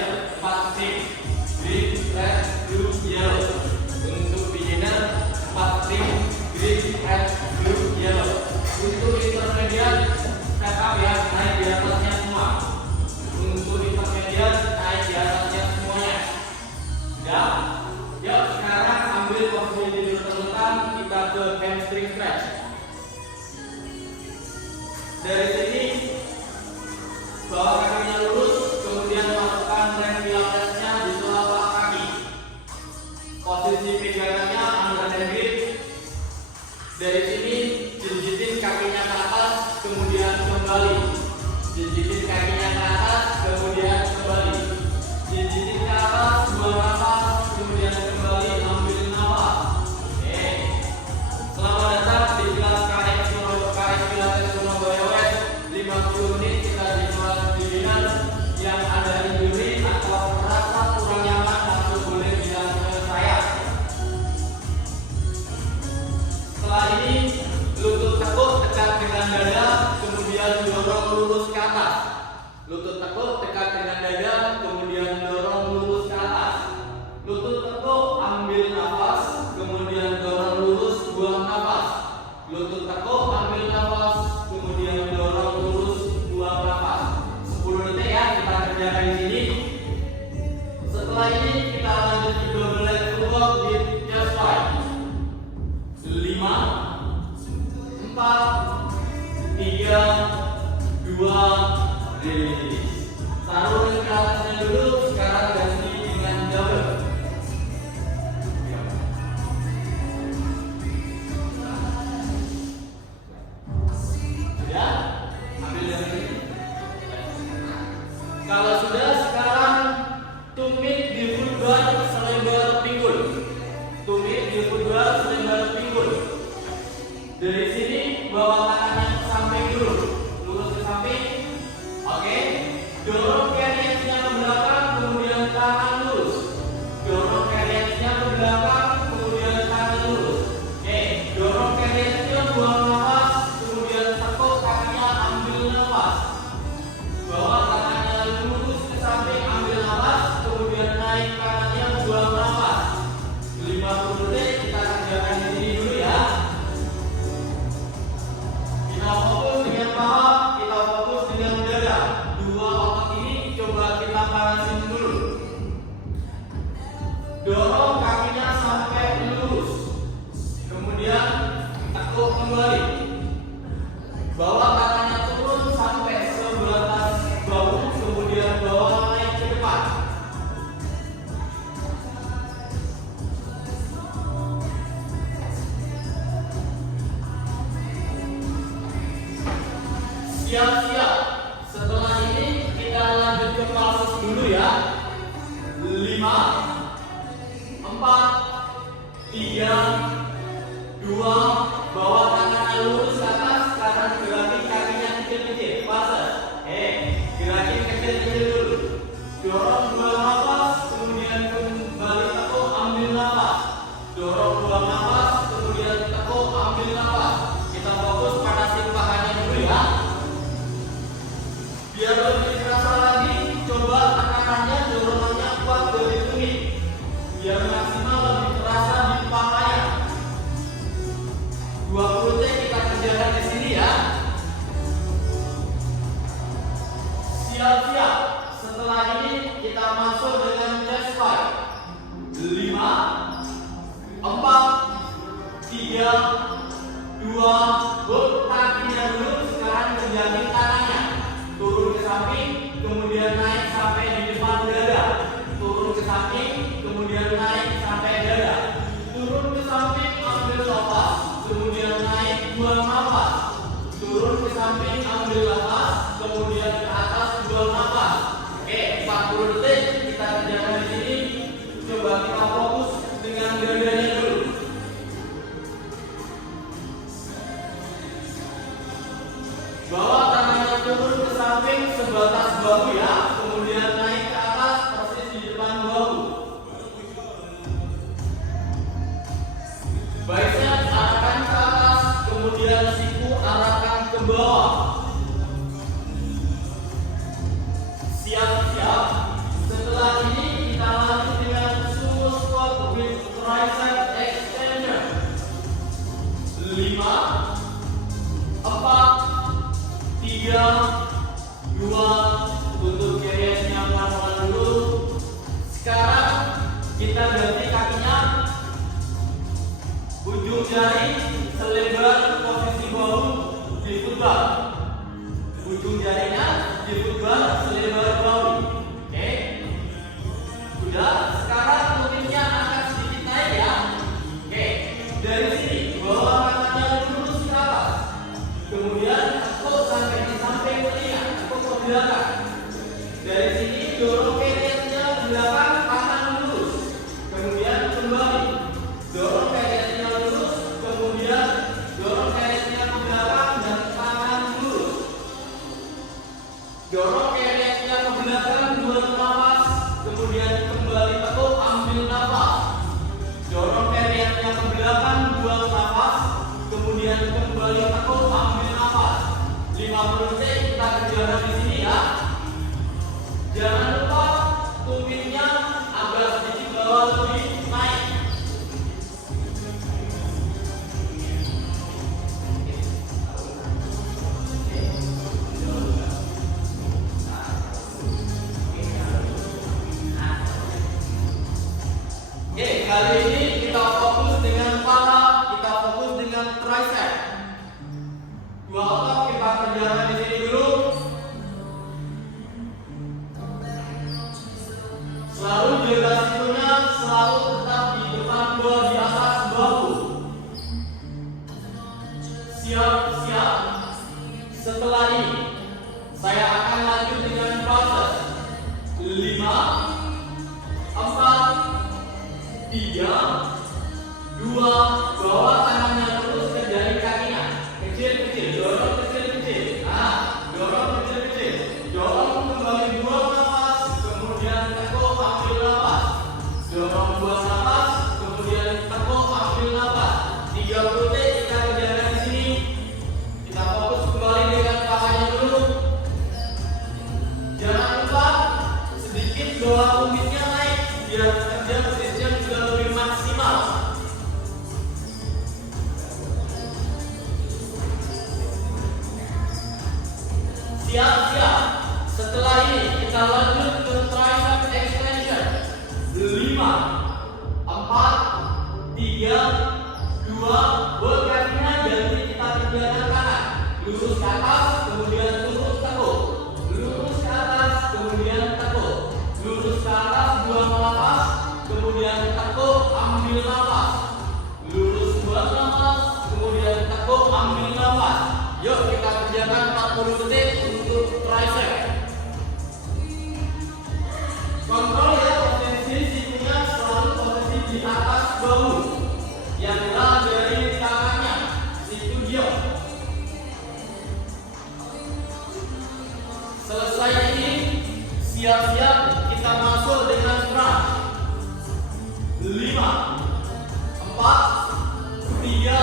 beginner 4 tim, green, red, blue, yellow. Untuk beginner 4 tim, green, red, blue, yellow. Untuk intermediate step up ya, naik di atasnya semua. Untuk intermediate naik di atasnya semuanya. Ya, yuk sekarang ambil posisi tidur terlentang, kita ke hamstring stretch. Dari sini bawa kakinya lurus, kemudian masukkan radial press-nya di telapak kaki. Posisi pegangannya under hand grip. Dari sini jejitin kakinya ke atas, kemudian kembali. Jejitin kakinya ke atas, kemudian kembali. Jejitin ke atas, buang nafas, kemudian kembali ambil nafas. Oke. Selamat datang di kelas KS Pilates Surabaya West. 50 menit kita di kelas beginner. Yang ada injury atau merasa kurang nyaman langsung boleh bilang ke saya. Setelah ini lutut tekuk dekat dengan dada, kemudian dorong lurus ke atas. Lutut tekuk dekat dengan dada, kemudian dorong lurus ke atas. Lutut tekuk ambil nafas, kemudian dorong lurus, buang nafas. Lutut tekuk ambil nafas, kemudian dorong lurus, buang nafas. 10 detik ya kita kerjakan di sini. Setelah ini kita lanjut ke double leg pull-up with chest fly. 5, 4, 3, 2, release. Taruh ke atasnya dulu, sekarang ganti dengan double. Ya, ambil dari sini. Kalau sudah, sekarang tumit di full bar selebar pinggul. Tumit di full bar selebar pinggul. Dari sini bawa tangannya sampai dulu, lurus ke samping. Oke, dorong carriage-nya ke belakang, kemudian tangan lurus. Dorong carriage-nya ke belakang, kemudian tangan lurus. Oke, dorong carriage-nya, buang nafas, kemudian tekuk kakinya, ambil nafas. Bawa tangannya lurus ke samping, ambil nafas, kemudian naik kanannya, buang nafas. 50 detik kita kerjakan di sini dulu ya. Kita fokus dengan paha, kita fokus dengan dada. Dua otot ini coba kita panasin dulu. Dorong kakinya sampai lurus, kemudian tekuk kembali. Bawa tangannya turun sampai sebatas bahu, kemudian bawa naik ke depan. Siap-siap. Setelah ini kita lanjut ke pulses dulu ya. 5, 4, 3, 2, bawa tangannya lurus ke atas, sekarang gerakin kakinya kecil-kecil. Pulses. Gerakin kecil-kecil dulu. Dorong, buang nafas, kemudian kembali tekuk, ambil nafas. Dorong, buang nafas, kemudian tekuk, ambil nafas. Kita fokus panasin pahanya dulu ya. Biar lebih terasa lagi, coba tekanannya, dorongannya kuat dari tumit. Biar maksimal lebih terasa di pahanya. 20 detik kita kerjakan di sini ya. Siap-siap. Setelah ini kita masuk dengan chest fly. 5, 4, 3, 2, hold kakinya dulu. Sekarang kerjain tangannya. Turun ke samping, kemudian naik sampai di depan dada. Turun ke samping, kemudian naik sampai dada. Turun ke samping, ambil nafas, kemudian naik, buang nafas. Turun ke samping, ambil nafas, kemudian ke atas, buang nafas. Oke, 40 detik kita kerjakan di sini. Coba kita fokus dengan dadanya dulu. Bawa tangannya turun ke samping sebatas 3, 2, tutup carriage-nya pelan-pelan dulu. Sekarang kita ganti kakinya, ujung jari selebar posisi bahu di footbar. Ujung jarinya di footbar selebar bahu. Oke, sudah. Sekarang tumitnya akan sedikit naik ya. Oke, dari sini bawa kakinya lurus ke atas, kemudian tekuk sampai di samping telinga, tekuk ke belakang. Dari sini dorong carriage-nya ke belakang, tangan lurus, kemudian kembali dorong carriage-nya lurus, kemudian dorong carriage-nya ke belakang dan tangan lurus. Dorong carriage-nya ke belakang, buang nafas, kemudian kembali tekuk, ambil nafas. Dorong carriage-nya ke belakang, buang nafas, kemudian kembali tekuk, ambil nafas. 50 detik kita kerjakan di sini ya. Jangan lupa tumitnya agak sedikit bawah lebih naik. Oke, kali ini kita fokus dengan paha, kita fokus dengan tricep. Dua otot kita kerjakan di sini dulu. Selalu jaga situnya, selalu tetap di depan gua, di atas bahu. Siap-siap. Setelah ini saya akan lanjut dengan proses 5, 4, 3, 2, bawa tangannya terus ke jari kakinya. Kecil-kecil, dorong kecil-kecil. Nah, dorong kecil-kecil. Dorong kembali, buang nafas, kemudian tekuk, ambil nafas. Dorong, buang nafas, kemudian tekuk, ambil nafas. 30 detik kita kerjakan di sini. Kita fokus kembali dengan pahanya dulu. Jangan lupa sedikit bawa tumitnya naik biar kerja posisinya juga lebih maksimal. Siap-siap. Setelah ini kita lanjut ke tricep extension. 5, 4, 3, 2, buat kakinya ganti kita kerjakan kanan. Lurus ke atas, kemudian lurus tekuk. Lurus ke atas, kemudian tekuk. Lurus ke atas, buang nafas, kemudian tekuk, ambil nafas. Lurus, buang nafas, kemudian tekuk, ambil nafas. Yuk kita kerjakan 40 detik untuk tricep. Kontrol ya posisi sikunya selalu posisi di atas bahu. Yang gerak dari tangannya, siku diam. Selesai ini, siap-siap kita masuk dengan crunch. 5, 4, 3,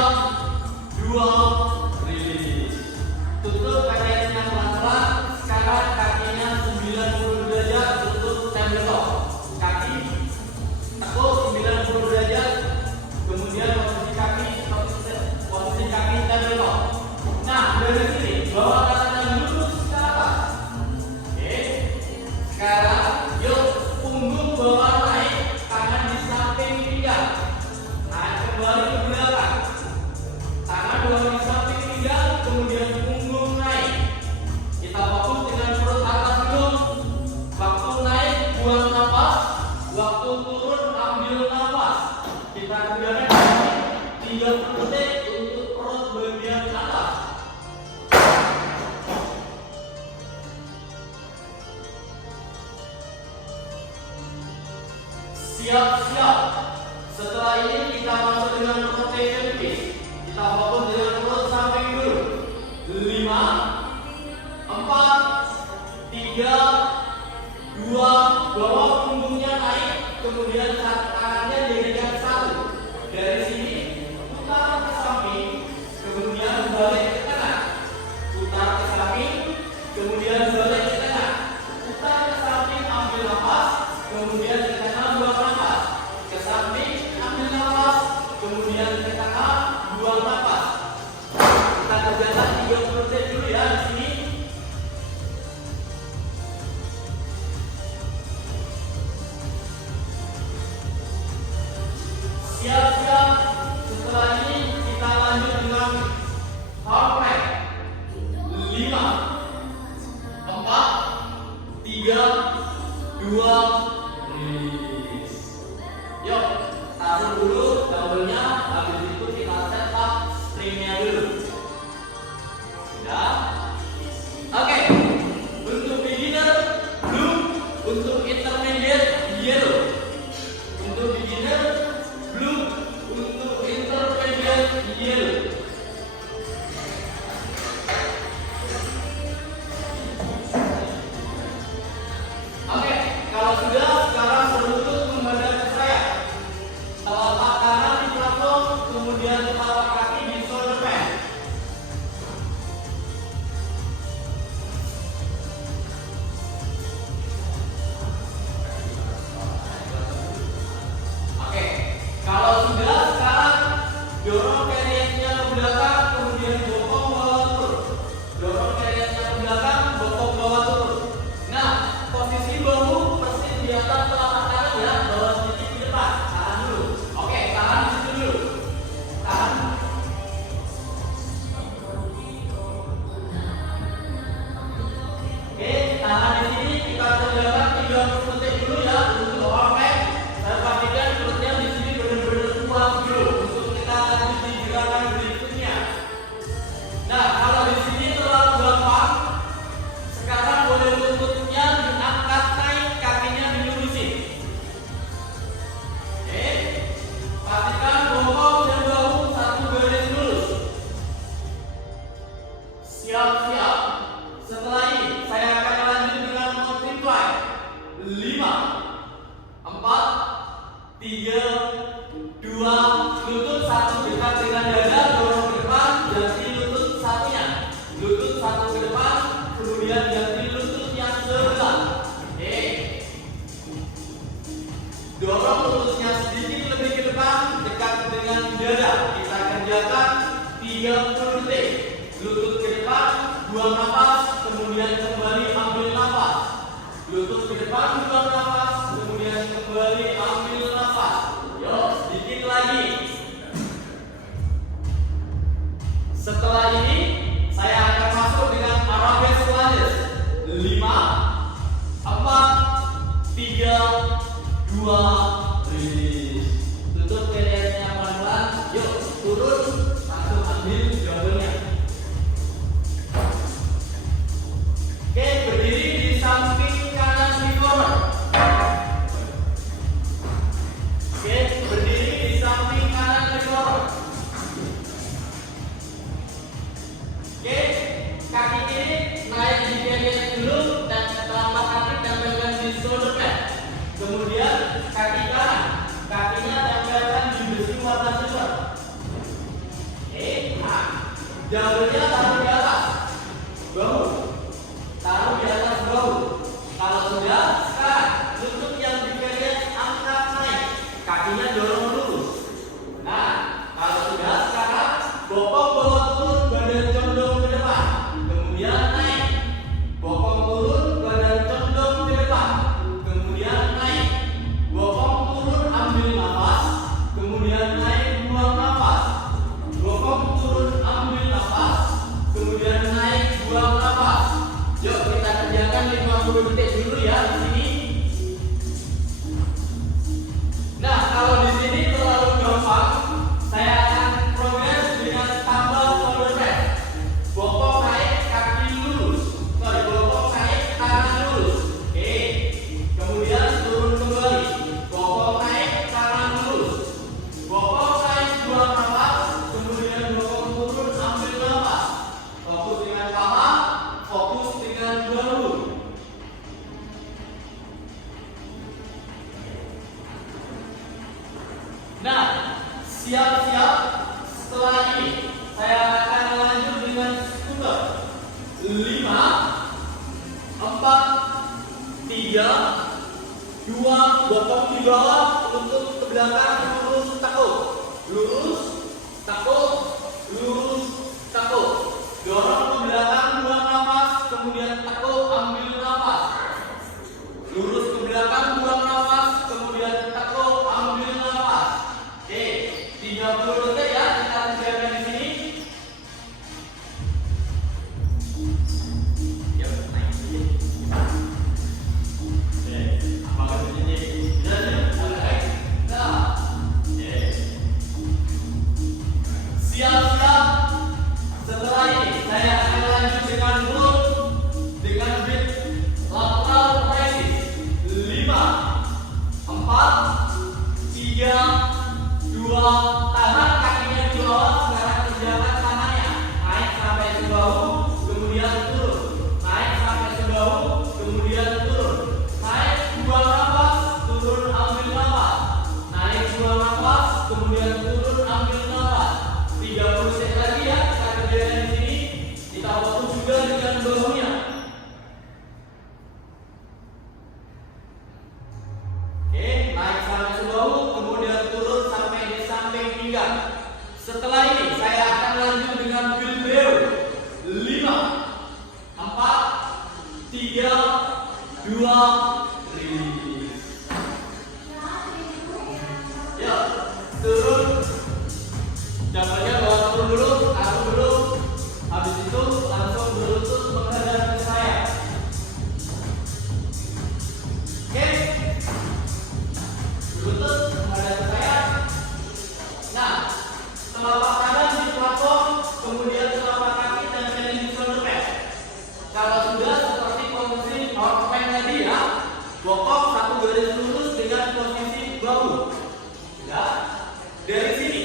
2, release. Tutup kakinya pelan-pelan. Sekarang kakinya 90 derajat untuk tabletop. Kaki tekuk 90 derajat. Kemudian posisi kaki tabletop. Nah, dari sini bawa tangannya lurus ke atas. Oke. Sekarang yuk punggung bawa naik, tangan di samping pinggang. Tangan kembali ke belakang. Tangan bawa di samping pinggang, kemudian punggung naik. Kita fokus dengan perut atas dulu. Waktu naik buang nafas, waktu turun ambil nafas. Kita kerjakan 30 detik untuk perut bagian atas. Siap-siap. Setelah ini kita masuk dengan rotation twist. Kita fokus dengan perut samping dulu. 5, 4, 3, 2, bawa punggungnya naik, kemudian tangannya jadikan satu. Dari sini putar ke samping, kemudian balik ke kanan. Putar ke samping, kemudian balik ke kanan. Putar ke samping, ambil nafas, kemudian ke kanan, buang nafas. Ke samping, ambil nafas, kemudian ke kanan, buang nafas. Kita kerjakan 30 detik dulu ya di sini. 2, rilis. Yuk, taruh dulu dumbbellnya, habis itu kita set up stringnya dulu. Sudah? Oke. Untuk beginner, blue. Untuk intermediate, yellow. Untuk beginner, blue. Untuk intermediate, yellow. Oke, kalau sudah, sekarang berlutut menghadap ke saya. Telapak kanan di plafon, kemudian telapak kaki di shoulder pad. Oke, kalau sudah, sekarang dorong carrier-nya ke belakang, kemudian bokong bawah turun. Dorong carrier-nya ke belakang, bokong bawah turun. Nah, posisi bahu persis di atas telapak tangan ya, bawa sedikit di depan. Tahan dulu. Oke, tahan di situ dulu. Tahan. Oke, tahan di sini. Kita kerjakan 30 detik dulu ya untuk overhead. Saya pastikan perutnya di sini benar-benar kuat dulu untuk kita lanjut di gerakan berikutnya. Nah, kalau di sini terlalu gampang, sekarang boleh lututnya diangkat naik, kakinya dilurusin. Oke, pastikan bokong dan bahu satu garis lurus. Siap-siap. Setelah ini saya akan lanjut dengan mountain climb. 5, 4, 3, 2, lutut satu dekat dengan dada, dorong ke depan, jati lutut satunya. Lutut satu ke depan, kemudian jati lutut yang sebelah. Oke. Dorong lututnya sedikit lebih ke depan, dekat dengan dada. Kita kerjakan 30 detik. Lutut ke depan, buang nafas, kemudian kembali ambil nafas. Lutut ke depan, buang nafas, kemudian kembali ambil nafas. Yuk, sedikit lagi. Setelah ini, saya akan masuk dengan Arabic lunges. 5, 4, 3, 2, rilis. Tutup carrier-nya pelan-pelan. Yuk, turun, langsung ambil dumbbell-nya. Oke, berdiri di samping kanan di corner. Oke, berdiri di samping kanan di corner. Oke, kaki kiri naik di carrier dulu dan telapak kaki tempelkan di shoulder pad. Kemudian kaki kanan, kakinya tempelkan di besi warna silver. Oke, nah, dumbbellnya taruh di atas bahu. Taruh di atas bahu. Kalau sudah, sekarang lutut yang di carrier angkat naik, kakinya dorong lurus. Nah, kalau sudah, sekarang bokong bawah turun, badan condong ke depan. Kemudian naik. Bokong turun, badan condong ke depan. Kemudian naik. Bokong turun, ambil nafas. Kemudian naik, buang nafas. Bokong turun, ambil nafas. Kemudian naik, buang nafas. Yuk, kita kerjakan 50 detik dulu ya di sini. Nah, kalau di sini terlalu gampang, saya akan progres dengan tambah shoulder pad. Bokong naik, kaki lurus. Bokong naik, tangan lurus. Oke. Kemudian turun kembali. Bokong naik, tangan lurus. Bokong naik, buang nafas. Kemudian bokong turun, ambil nafas. Fokus dengan paha, fokus dengan bahu. Nah, siap-siap. Setelah ini saya akan lanjut dengan scooter. 5, 4, 3, 2, bokong di bawah, lutut ke belakang, lurus tekuk. Lurus, tekuk, lurus, tekuk. Dorong ke belakang, buang nafas, kemudian tekuk, ambil nafas. Lurus ke belakang, buang nafas, kemudian tekuk, ambil nafas. Oke, 30 detik ya kita kerjakan di sini. Yuk, naik sedikit. Oke. Setelah ini saya akan lanjut dengan wheelbarrow. 5, 4, 3, 2, release. Ya, turun. Jawabannya bawa turun dulu, aku dulu. Habis itu langsung berlutut menghadap ke saya. Oke? Berlutut menghadap ke saya. Nah, telapak tangan di plafon, kemudian telapak kaki dan di shoulder pad. Kalau sudah seperti posisi power tadi ya, bokong satu garis lurus dengan posisi bahu. Ya, dari sini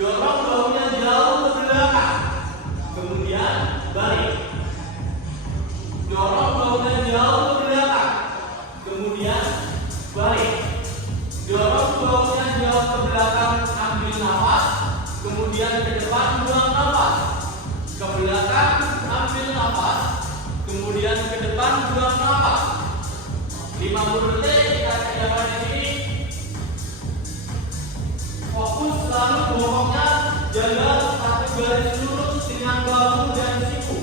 dorong bahunya jauh ke belakang, kemudian balik. Dorong bahunya jauh ke belakang, kemudian balik. Dorong bahunya jauh ke belakang, ambil nafas, kemudian ke depan buang nafas. Ke belakang ambil nafas, kemudian ke depan buang nafas. 50 detik kita kerjakan di sini. Fokus selalu bokongnya jaga satu garis lurus dengan bahu dan siku.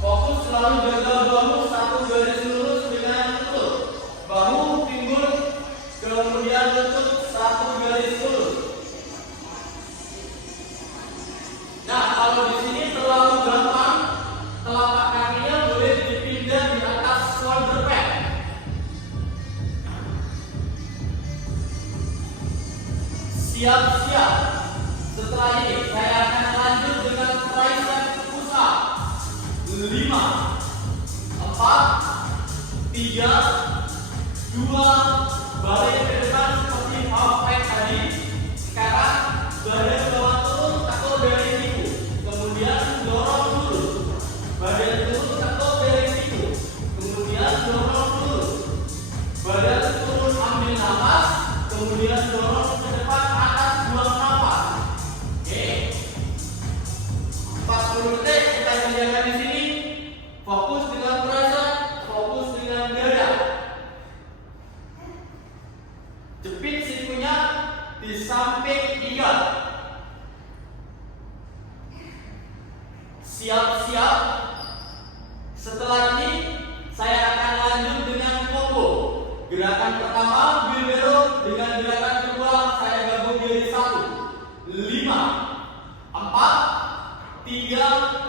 Fokus selalu jaga bahu satu garis lurus dengan lutut. Bahu, pinggul, kemudian lutut satu garis lurus. Nah, kalau di sini terlalu gampang, telapak kakinya boleh dipindah di atas shoulder pad. Siap-siap. Setelah ini saya akan lanjut dengan tricep push up. 5, 4, 3, 2, balik ke depan seperti half back tadi. Sekarang badan bawah turun, takut dari siku. Kemudian dorong dulu. Badan turun, takut dari siku. Kemudian dorong dulu. Badan turun, ambil nafas. Kemudian dorong ke depan atas buang nafas. Oke. 40 detik kita kerjakan di sini. Fokus dengan tricep, fokus dengan dada. Jepit sikunya di samping iga. Siap-siap. Setelah ini saya akan lanjut dengan combo. Gerakan pertama wheelbarrow, dengan gerakan kedua saya gabung jadi 1. 5, 4, 3,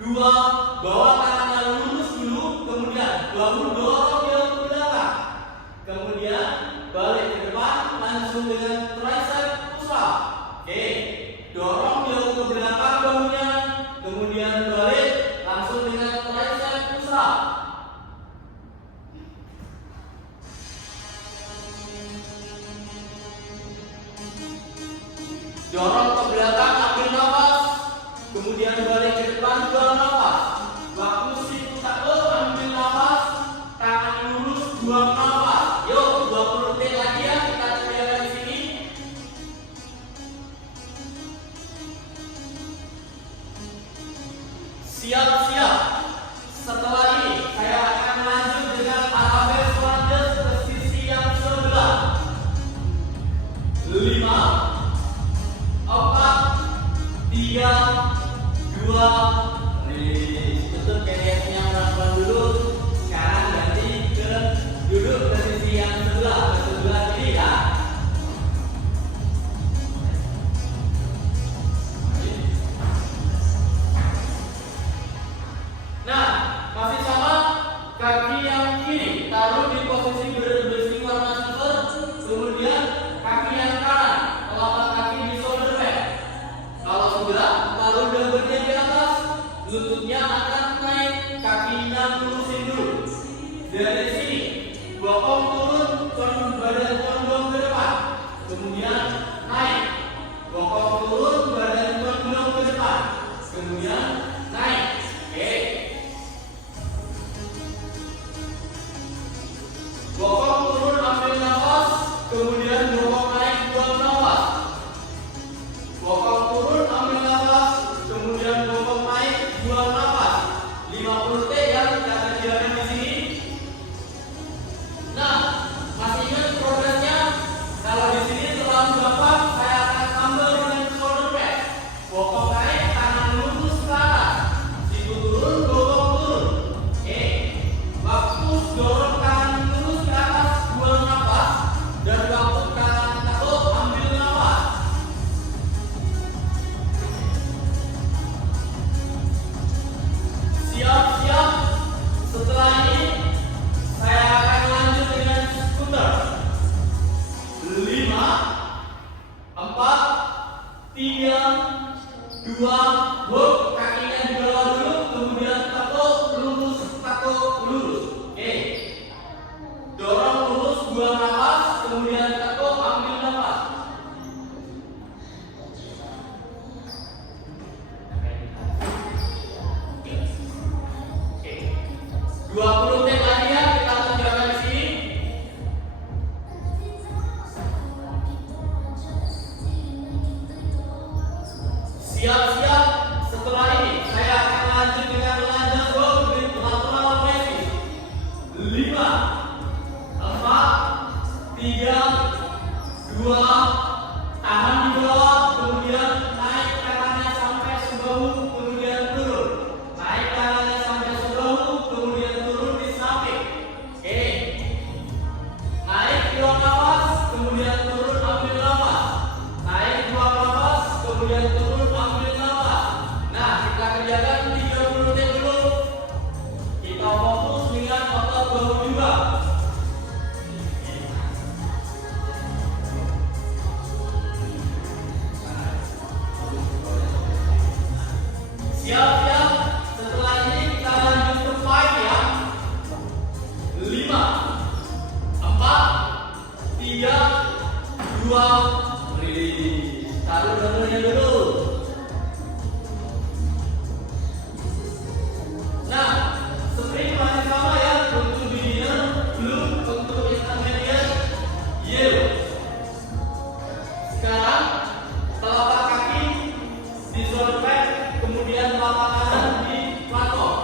2, bawa tangannya lurus dulu, kemudian bahu dorong jauh ke belakang, kemudian balik ke depan langsung dengan tricep push up. Oke, dorong jauh ke belakang bahunya, kemudian balik langsung dengan tricep push up. Dorong ke belakang, ambil nafas, kemudian balik ke depan, buang nafas. Waktu siku takut, ambil nafas, tangan lurus, buang nafas. Yuk, 20 detik lagi ya, kita kerjakan di sini. Siap-siap. Setelah ini saya akan lanjut dengan barbell lunges ke sisi yang sebelah. 5, 4, 3, 2, release. Tutup kaki-kakinya pelan-pelan dulu. Sekarang ganti ke duduk ke sisi yang sebelah, ke sebelah kiri ya. Nah, masih sama, kaki yang kiri taruh di posisi besi warna silver, kemudian kaki yang kanan, telapak kaki di shoulder pad. Kalau sudah, taruh double-nya di atas, lututnya akan naik, kakinya lurusin dulu. Dari sini, bokong turun, badan condong ke depan, kemudian naik. Bokong turun, badan condong ke depan, kemudian naik. Oke. Bokong turun, ambil nafas, kemudian bokong naik, buang nafas. Bokong turun, ambil nafas, kemudian bokong naik, buang nafas. 50 detik ya, kita kerjakan di sini. Nah, 20 detik lagi ya kita kerjakan di sini. Siap-siap. Setelah ini saya akan lanjut dengan lanjut grid lateral flexing. 5, 4, 3, 2, tahan di bawah, kemudian naik tangannya sampai sebahu, kemudian turun. Naik tangannya sampai sebahu, kemudian turun di samping. Oke. Naik 2 nafas, kemudian turun ambil nafas. Naik 2 nafas, kemudian turun ambil nafas. Nah, kita kerjakan 30 detik dulu. Kita fokus dengan otot bahu juga. Siap-siap. Setelah ini kita lanjut ke 5 ya. 5, 4, 3, 2, release. Taruh dulunya dulu. Nah, sprint masih sama ya. Untuk beginner blue, untuk intermediate yellow. Sekarang telapak kaki di zone back, kemudian telapak kanan di platform.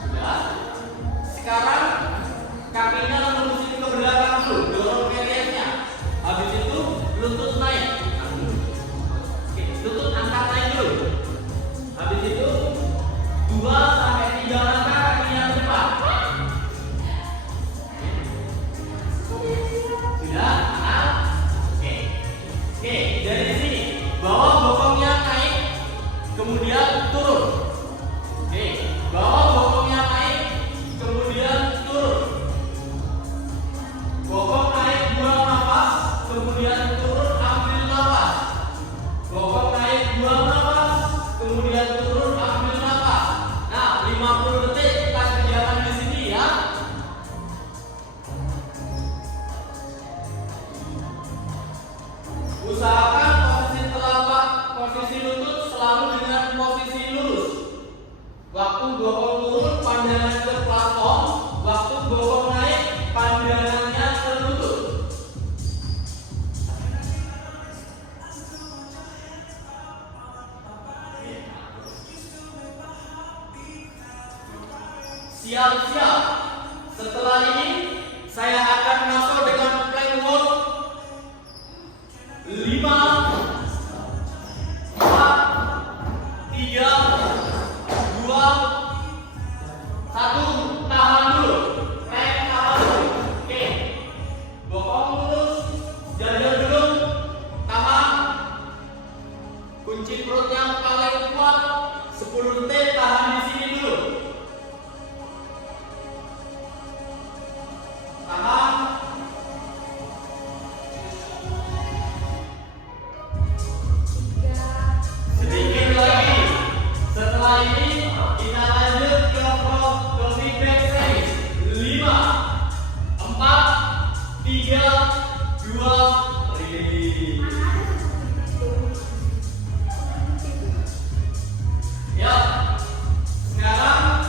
Sudah. Sekarang kakinya menuju ke belakang dulu, dorong keriasnya. Habis itu lutut naik. Oke, lutut angkat naik dulu. Habis itu 2 sampai 3 langkah kakinya ke depan. Sudah? Nah. Oke. Oke, dari sini bawa bokongnya naik, kemudian turun. Oke, bawa bokongnya naik, kemudian turun. Bokong naik 2 nafas, kemudian turun ambil nafas. Bokong naik 2 nafas, kemudian turun ambil nafas. Nah, 50 detik kita kerjakan di sini ya. Usahakan posisi telapak, posisi lutut selalu dengan posisi lurus. Waktu bokong turun pandangan ke platform, waktu bokong naik pandangannya ke lutut. Siap-siap. Setelah ini saya akan masuk dengan plank walk. 5, 4, 3, 2, 1. Tahan dulu. Plank tahan dulu. Oke. Bokong lurus, jajal dulu. Tahan. Kunci perut yang paling kuat. 10 detik tahan di sini dulu. Tahan. Sedikit lagi. Setelah ini kita lanjut ke feedback series. 5, 4, 3, 2, release. Ya. Sekarang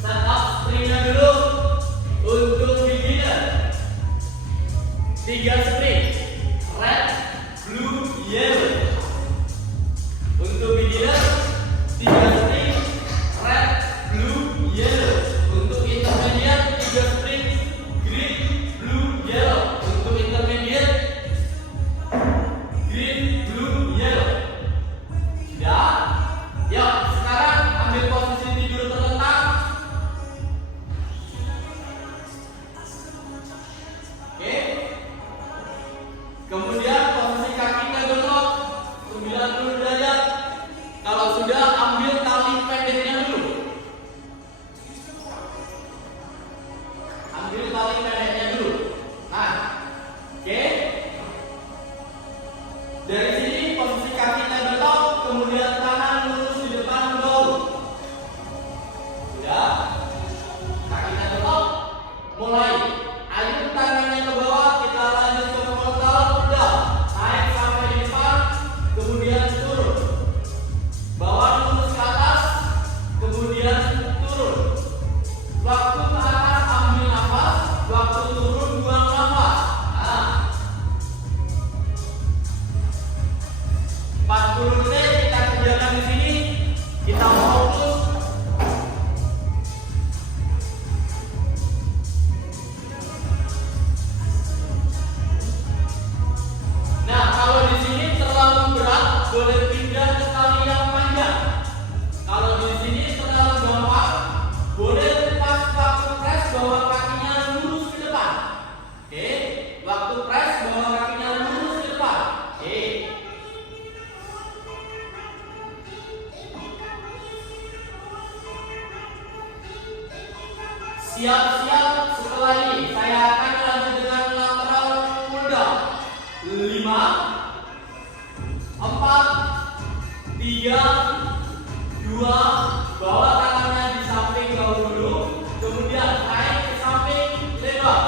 setup stringnya dulu untuk beginner. 3 string, red, blue, yellow. Untuk beginner 3 string, red, blue, yellow. Untuk intermediate 3 string, green, blue, yellow. Untuk intermediate green, blue, yellow. Sudah? Ya, sekarang ambil posisi tidur terlentang. Oke. Kemudian posisi kaki tegak 90 derajat. Kalau sudah, ambil tali pendeknya dulu. Ambil tali pendeknya dulu. Nah, oke. Dari sini posisi kaki tegak, kemudian tangan lurus di depan bahu. Sudah? Kaki tegak. Mulai. Ayun tangannya ke bawah, kita lanjut ke frontal. Sudah. Naik sampai di depan, kemudian turun. Bawa lurus ke Siap-siap, setelah ini saya akan lanjut dengan lateral pull down. 5, 4, 3, 2, bawa tangannya di samping bahu dulu, kemudian naik ke samping lebar,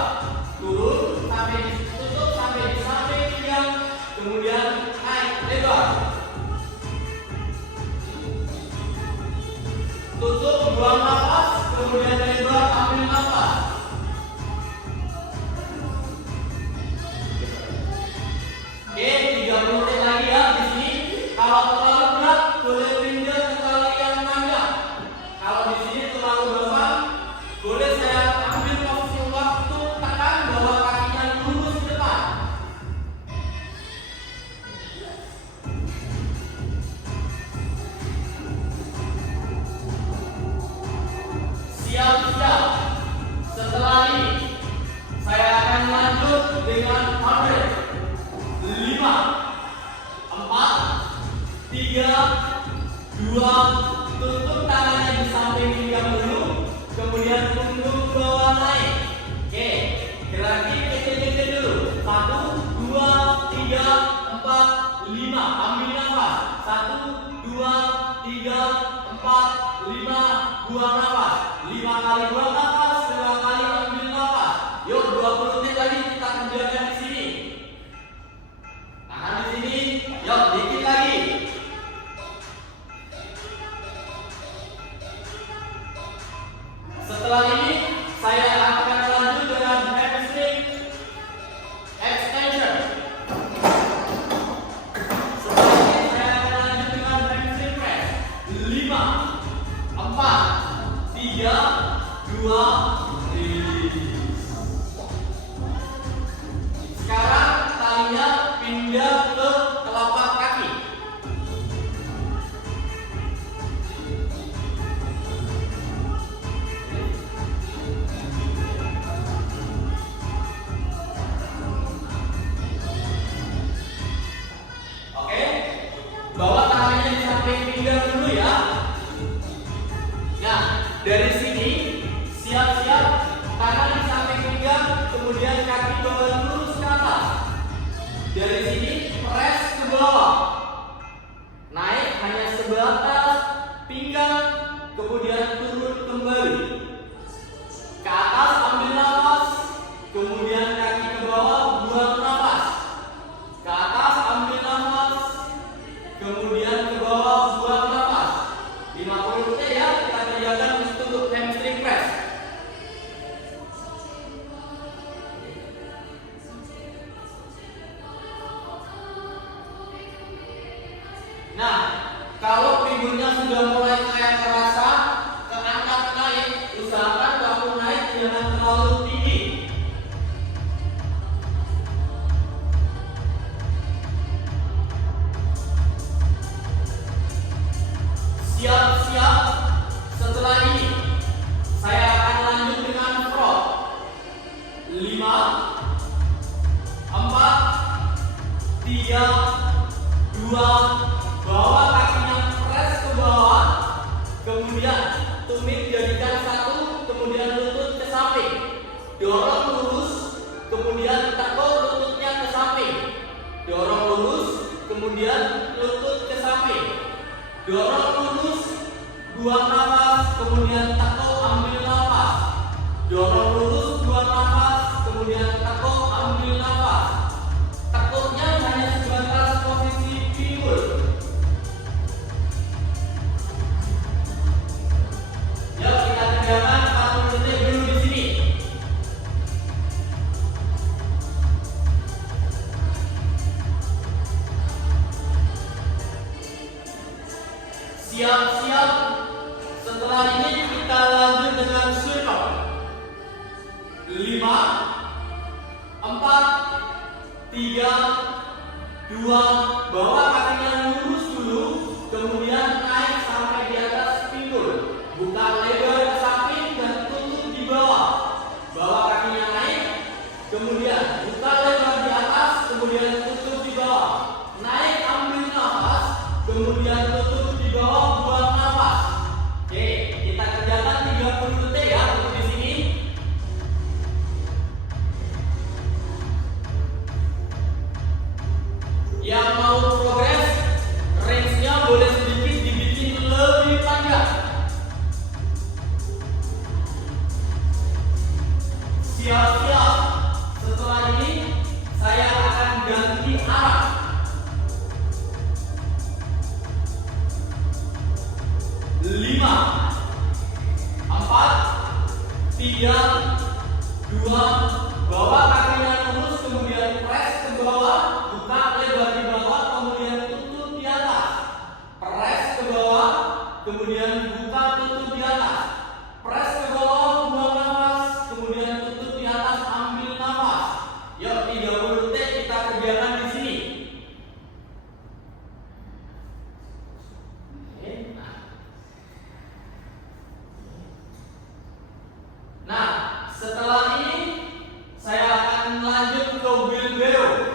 turun sampai tutup sampai di samping pinggang, kemudian naik lebar, tutup, buang nafas, kemudian lebar, ambil nafas. Oke, 30 detik lagi ya di sini. Kalau terlalu berat, boleh pindah ke tali yang panjang. Kalau di sini terlalu gampang, boleh saya ambil posisi waktu, tekan bahwa kakinya lurus ke depan. Siap-siap. Setelah ini, saya akan lanjut dengan hardware. 5, 4, 3, 2, tutup tangannya di samping pinggang dulu, kemudian punggung bawah naik. Oke, gerakin kecil-kecil dulu. 1, 2, 3, 4, 5. Ambil nafas. 1, 2, 3, 4, 5. Buang nafas. 5 kali buang nafas, 2 kali ambil nafas. Yuk, 20 detik lagi kita kerjakan di sini. Tahan di sini. Yuk, dikit lagi. Setelah ini saya akan lanjut dengan hamstring extension. Setelah ini saya akan lanjut dengan hamstring press. 5, 4, 3, 2, release. Sekarang talinya pindah ke telapak kaki. Oke, bawa tangannya di samping pinggang dulu ya. Nah, dari sini siap-siap, tangan di samping pinggang, kemudian kaki bawa lurus ke atas. Dari sini press ke bawah, naik hanya sebatas pinggang, kemudian turun kembali ke atas, ambil nafas, kemudian kaki ke bawah, buang nafas, ke atas, ambil nafas, kemudian ke bawah, buang nafas. 50 detik ya, kita kerjakan untuk hamstring press. Nah, kalau pinggulnya sudah mulai kayak terasa keangkat naik, usahakan waktu naik jangan terlalu tinggi. Siap-siap, setelah ini saya akan lanjut dengan front. 5, 4, 3, 2, bawa kakinya press ke bawah, kemudian tumit jadikan 1, kemudian lutut ke samping, dorong lurus, kemudian tekuk lututnya ke samping, dorong lurus, kemudian lutut ke samping, dorong lurus, buang nafas, kemudian tekuk, ambil nafas, dorong lurus, buang nafas, kemudian tekuk, ambil nafas. Tekuknya hanya sebatas posisi pinggul. Yuk kita kerjakan 40 detik dulu di sini. Siap-siap. Setelah ini kita lanjut dengan circle. 5, 4, 3, 2, bawa kakinya lurus dulu, kemudian naik sampai di atas pinggul. Buka lebar ke samping dan tutup di bawah. Bawa kakinya naik, kemudian buka lebar di atas, kemudian tutup di bawah. Naik, ambil nafas, kemudian tutup di bawah, buang nafas. Oke, kita kerjakan 30 detik ya untuk di sini. 3, 2, bawa kakinya lurus, kemudian press ke bawah, buka lebar di bawah, kemudian tutup di atas. Press ke bawah, kemudian buka, tutup di atas. Press ke bawah, buang nafas, kemudian tutup di atas, ambil nafas. Yuk, 30 detik kita kerjakan di sini. Nah, setelah ini saya akan lanjut ke wheelbarrow.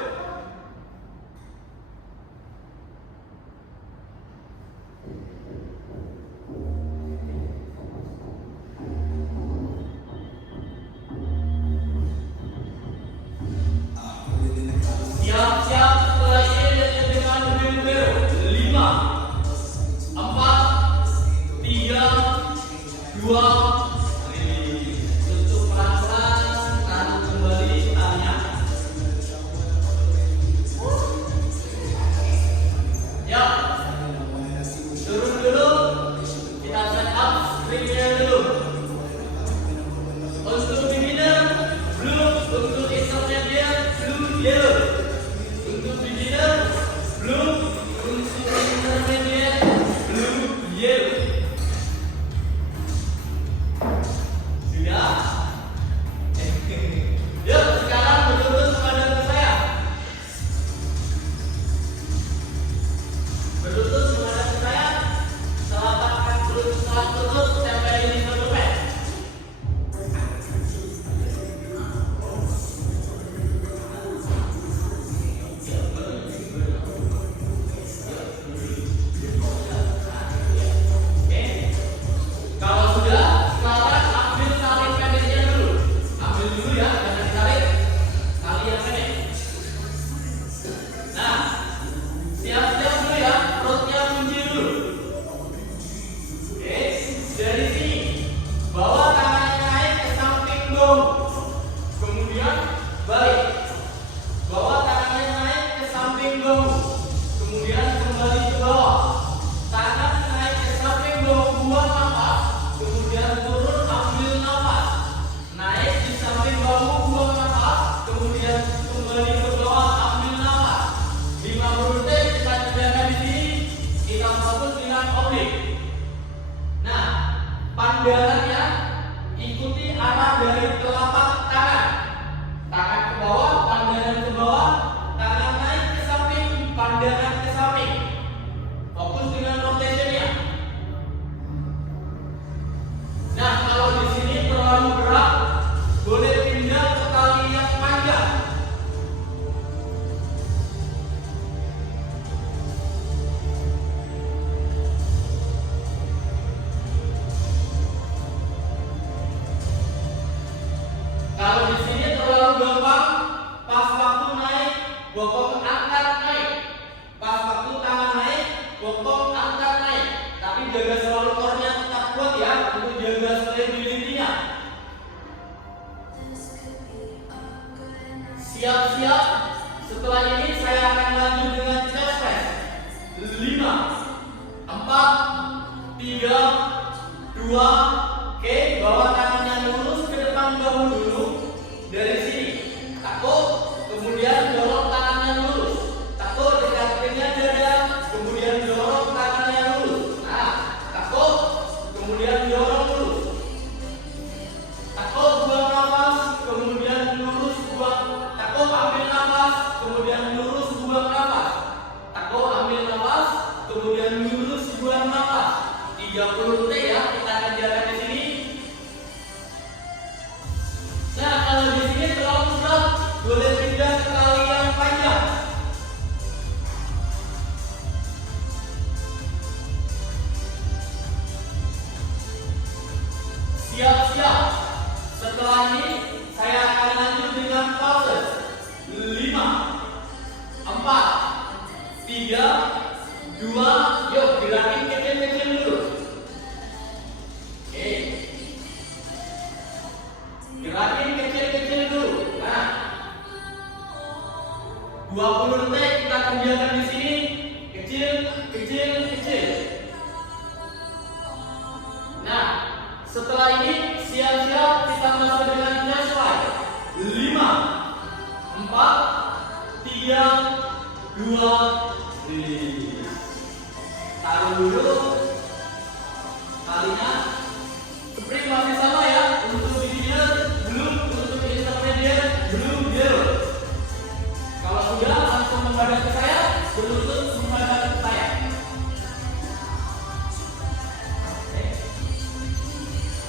Siap-siap, setelah ini lanjut dengan wheelbarrow. 5, 4, 3, 2, tutup pelan-pelan, taruh kembali talinya. Ya, turun dulu, kita set up springnya dulu. Untuk beginner, blue. Untuk intermediate, blue, yellow. Untuk beginner, blue. Untuk intermediate, blue, yellow. Sudah? Yuk, sekarang berlutut kepada saya. Berlutut kepada saya. Telapak lutut tempel ini ke dompet. Oke. Kalau sudah, sekarang ambil tali pendeknya dulu. Ambil dulu ya, jangan ditarik. Tali yang pendek. Nah, siap-siap dulu ya, perutnya kunci dulu. Oke, dari sini bawa tangannya naik ke samping bahu. Kemudian balik. Bawa tangannya naik ke samping bahu. Kemudian kembali ke bawah. Tangan naik ke samping bahu, buang nafas. Kemudian turun, ambil nafas. Naik di samping bahu, buang nafas. Kemudian kembali ke bawah, ambil nafas. 50 detik kita kerjakan di sini. Kita fokus dengan oblik. Nah, pandangannya ikuti arah dari telapak tangan. Tangan ke bawah, pandangan ke bawah. Tangan naik ke samping, pandangan ke samping. Fokus dengan rotationnya. Nah, kalau di sini terlalu berat, boleh pindah ke tali yang panjang. Kalau di sini terlalu gampang, pas waktu naik, bokong angkat naik. Pas waktu tangan naik, bokong angkat naik. Tapi jaga selalu core-nya tetap kuat ya, untuk jaga stability-nya. Siap-siap. Setelah ini saya akan lanjut dengan chest press. 5, 4, 3, 2. Oke, bawa tangannya lurus ke depan bahu dulu. Dari sini, takut, kemudian dorong tangannya lurus. Takut dekat dengan dada, kemudian dorong tangannya lurus. Nah, takut, kemudian dorong lurus. Takut, buang nafas, kemudian lurus buang. Takut, ambil nafas, kemudian lurus buang nafas. Takut, ambil nafas, kemudian lurus buang nafas. 30 detik ya, kita kerjakan di sini. Nah, kalau di sini terlalu berat, boleh pindah ke tali yang panjang. Siap-siap. Setelah ini saya akan lanjut dengan pulses. 5, 4, 3, 2. Yuk, gerakin kecil-kecil dulu. Oke. Gerakin kecil-kecil dulu. Nah, 20 detik kita kerjakan di sini. Kecil, kecil, kecil. Nah, setelah ini siap-siap kita 2, rilis. Taruh dulu talinya. Spring masih sama ya, untuk beginner belum, untuk intermediate belum, zero. Kalau sudah langsung menghadap ke saya, berlutut menghadap ke saya.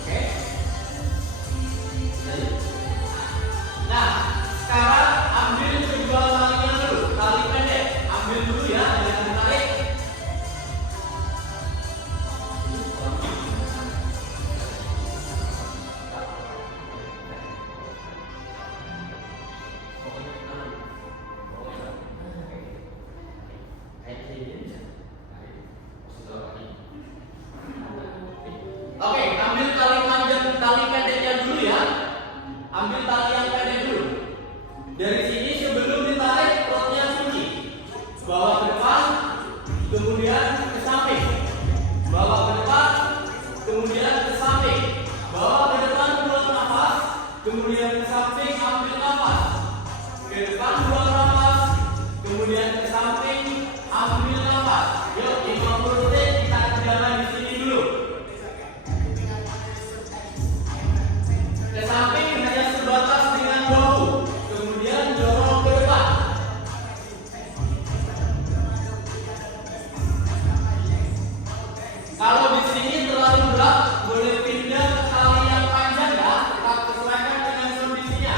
Oke. Nah, sekarang ambil kedua talinya dulu, tali pendek, ambil dulu ya, jangan ditarik. Oke, ambil tali panjang, tali pendeknya dulu ya. Ambil tali yang pendek dulu. Dari sini sebelum ditarik perutnya kunci. Bawa ke depan, kemudian ke samping. Bawa ke depan, kemudian ke samping. Bawa ke depan, buang nafas, kemudian ke samping, ambil nafas. Ke depan, buang nafas, kemudian ke samping, ambil nafas. Yuk, 50 detik kita kerjakan di sini dulu. Ke samping hanya sebatas dengan bahu, kemudian dorong ke depan. Kalau di sini terlalu berat, boleh pindah ke tali yang panjang ya, tetap sesuaikan dengan kondisinya.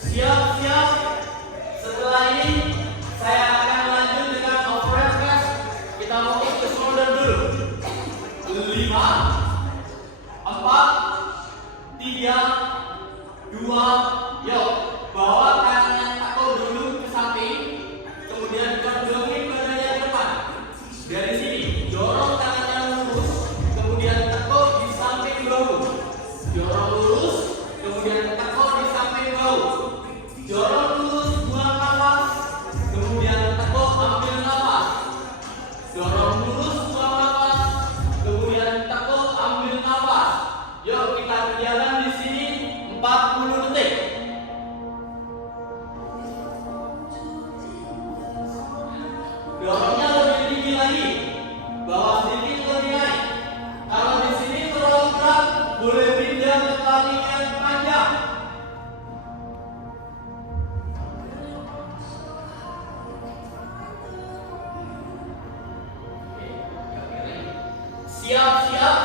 Siap-siap. Setelah ini saya akan lanjut dengan overhead press. Kita mau ke shoulder dulu. 5, 4, 3, 2, yuk. Bawa tangan atau dulu ke samping, kemudian kendorongin badannya ke depan. Dari sini dorong tangannya lurus, kemudian tekuk di samping bahu. Dorong lurus, kemudian tekuk di samping bahu. Dorong lurus, buang nafas, kemudian tekuk ambil nafas. Dorong lurus, buang nafas, kemudian tekuk ambil nafas. Yuk kita kerjakan di sini 40 detik. Dorongnya lebih tinggi lagi, bawa sedikit lebih naik. Kalau di sini terlalu berat, boleh pindah ke tali yang panjang. Siap-siap.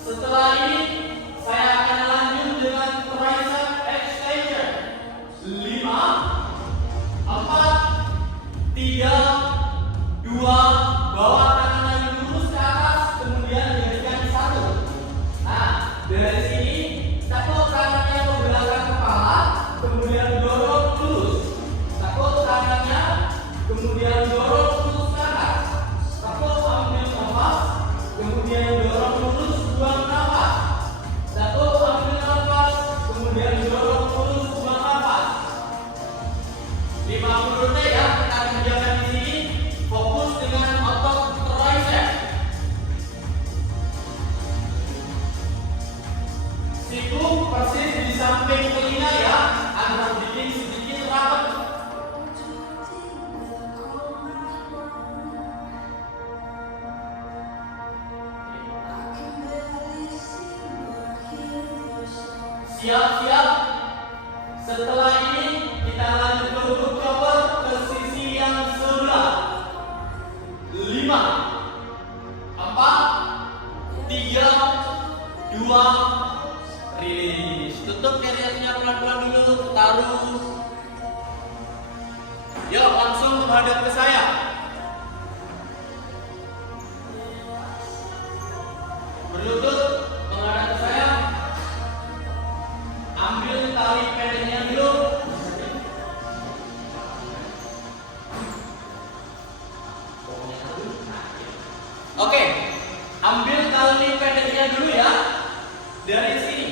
Setelah ini saya akan lanjut dengan tricep extension. 5, 4, 3, 2, bawa tangan lagi lurus ke atas, kemudian jadikan 1. Nah, dari sini tekuk tangannya ke belakang kepala, kemudian dorong lurus. Tekuk tangannya, kemudian dorong lurus ke atas. Tekuk ambil nafas, kemudian dorong lurus, buang nafas. Tekuk ambil nafas, kemudian dorong lurus, buang nafas. 50 detik ya, kita kerjakan di sini. Fokus dengan otot tricep. Siku persis di samping telinga ya, agak bikin sedikit rapat. Siap-siap. Setelah ini kita lanjut ke hook cover ke sisi yang sebelah. 5, 4, 3, 2, rilis. Tutup carriernya pelan-pelan dulu, taruh. Yuk langsung menghadap ke saya. Berlutut menghadap ke saya. Ambil tali pendeknya dulu. Oke, ambil tali pendeknya dulu ya. Dari sini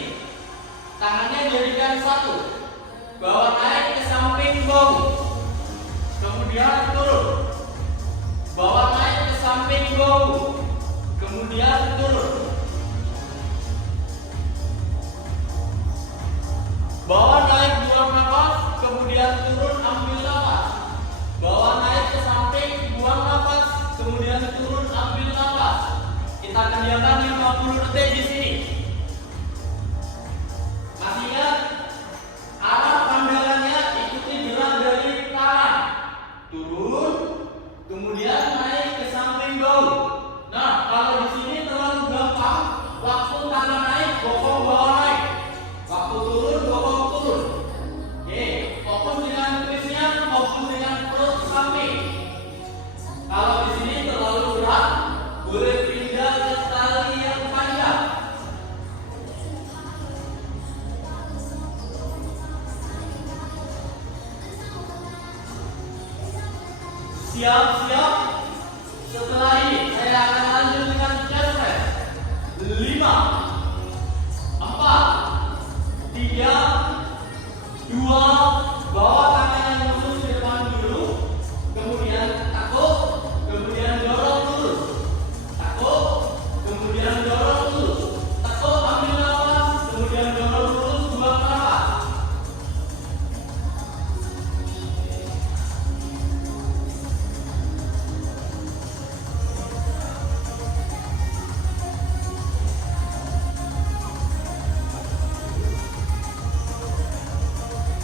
tangannya jadikan 1. Bawa naik ke samping bahu, kemudian turun. Siap-siap. Setelah ini saya akan lanjut dengan chest press. 5, 4, 3, 2, bawa tangannya lurus ke depan dulu, kemudian takut, kemudian dorong lurus, takut, kemudian dorong lurus, takut, ambil nafas, kemudian dorong lurus, buang nafas.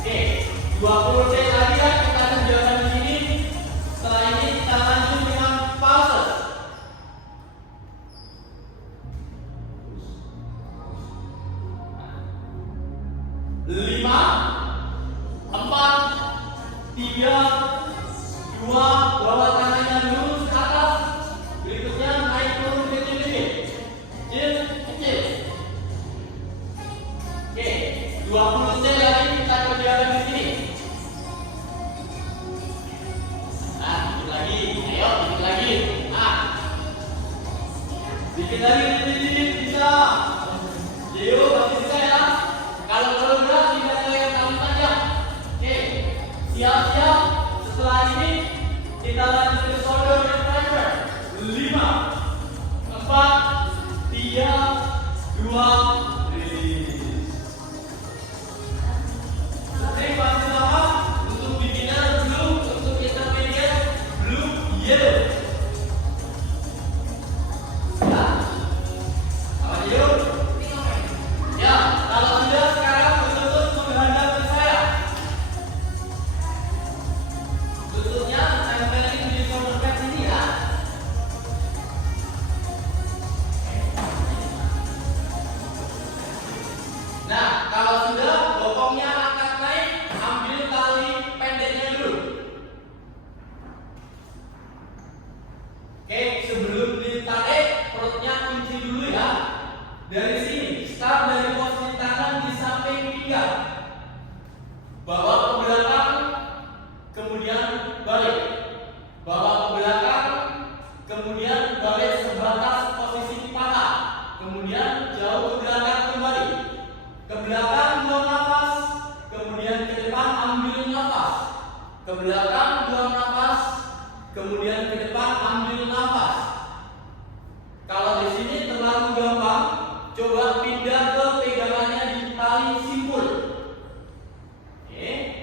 Oke, 20 detik lagi ya kita kerjakan di sini. Setelah ini kita lanjut dengan pause. 5, 4, 3, 2, bawa tangannya lurus ke atas. Berikutnya naik turun kecil-kecil. Kecil-kecil. Oke, 20 detik lagi kita kerjakan di sini. Nah, dikit lagi. Ayo, dikit lagi. Nah, dikit lagi, dikit bisa. Yo, masih bisa ya. Kalau berat tidak ada yang paling panjang. Oke, siap-siap. Setelah ini kita lanjut ke shoulder and pressure. 5, 4, 3, 2, release. String pasti sama. Untuk beginner blue, untuk intermediate blue, yellow. Ya, apa yellow? Ya, kalau sudah sekarang betul-betul menghadap ke saya. Tutupnya tempelin di shoulder pad sini ya. Nah, kalau sudah bokongnya angkat naik, ambil tali pendeknya dulu. Oke, sebelum ditarik perutnya kunci dulu ya. Dari sini, start dari posisi tangan di samping pinggang. Bawa ke belakang, kemudian balik. Bawa ke belakang, kemudian balik sebatas posisi paha. Kemudian jauh ke belakang kembali. Ke belakang buang nafas, kemudian ke depan ambil nafas. Ke belakang buang nafas, kemudian ke depan ambil nafas. Kalau di sini terlalu gampang, coba pindah ke pegangannya di tali simpul. Oke.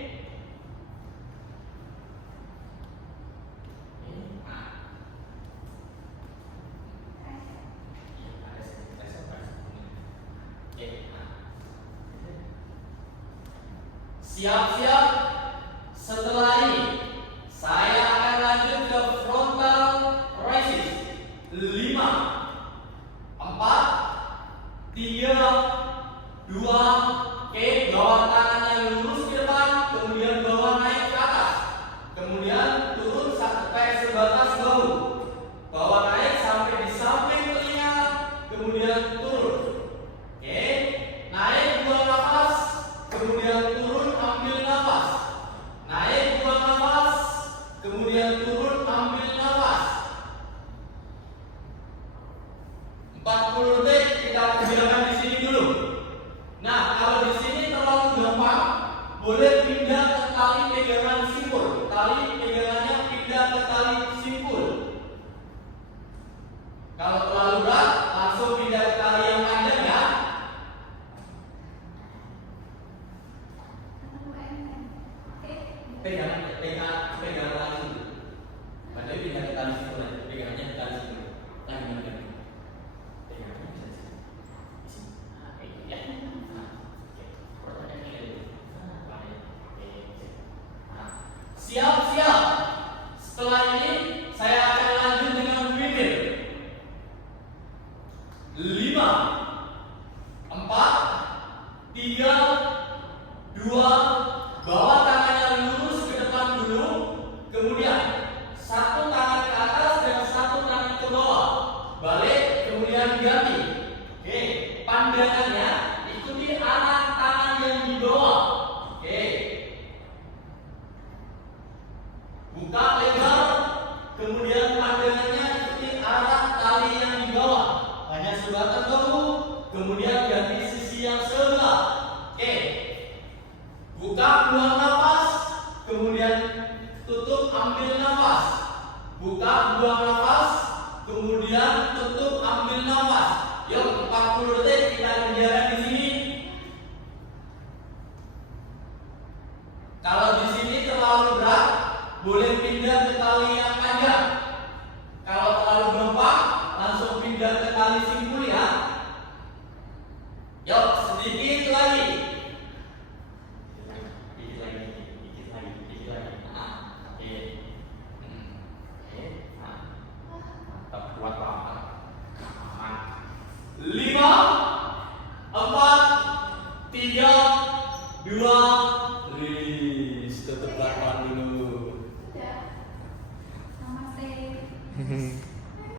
Siap-siap. Setelah ini saya akan lanjut ke frontal raises. 5, 4, 3, 2, oke, bawa tangannya lurus ke depan, kemudian bawa naik ke atas, kemudian turun sampai sebatas bahu, bawa naik sampai di samping telinga, kemudian turun. Oke, naik buang nafas, kemudian turun ambil nafas, naik buang nafas, kemudian turun ambil nafas. 40 detik kita kerjakan di sini dulu. Nah, kalau di sini terlalu gampang, boleh pindah ke tali pegangan simpul. Tali pegangannya pindah ke tali simpul. Kalau terlalu berat, langsung pindah ke tali yang panjang ya. Pegang tali simpul. Padahal pindah ke tali simpul aja. Pegangannya ke tali simpul. Lagi. Siap-siap. Setelah ini saya akan lanjut dengan bibir. 5, 4, 3, 2, bawa tangannya lurus ke depan dulu, kemudian satu tangan ke atas dan satu tangan ke bawah. Balik, kemudian ganti. Oke, pandangannya ikuti arah tangan yang di bawah. Oke. Buka lebar, boleh pindah ke tali yang panjang. Kalau terlalu gampang, langsung pindah ke tali simpul ya. Yuk, sedikit lagi. Dikit lagi. Nah, oke. Oke. Nah, mantap, kuat banget. Aman. 5, 4, 3, 2, release. Tutup belakang dulu. Namaste.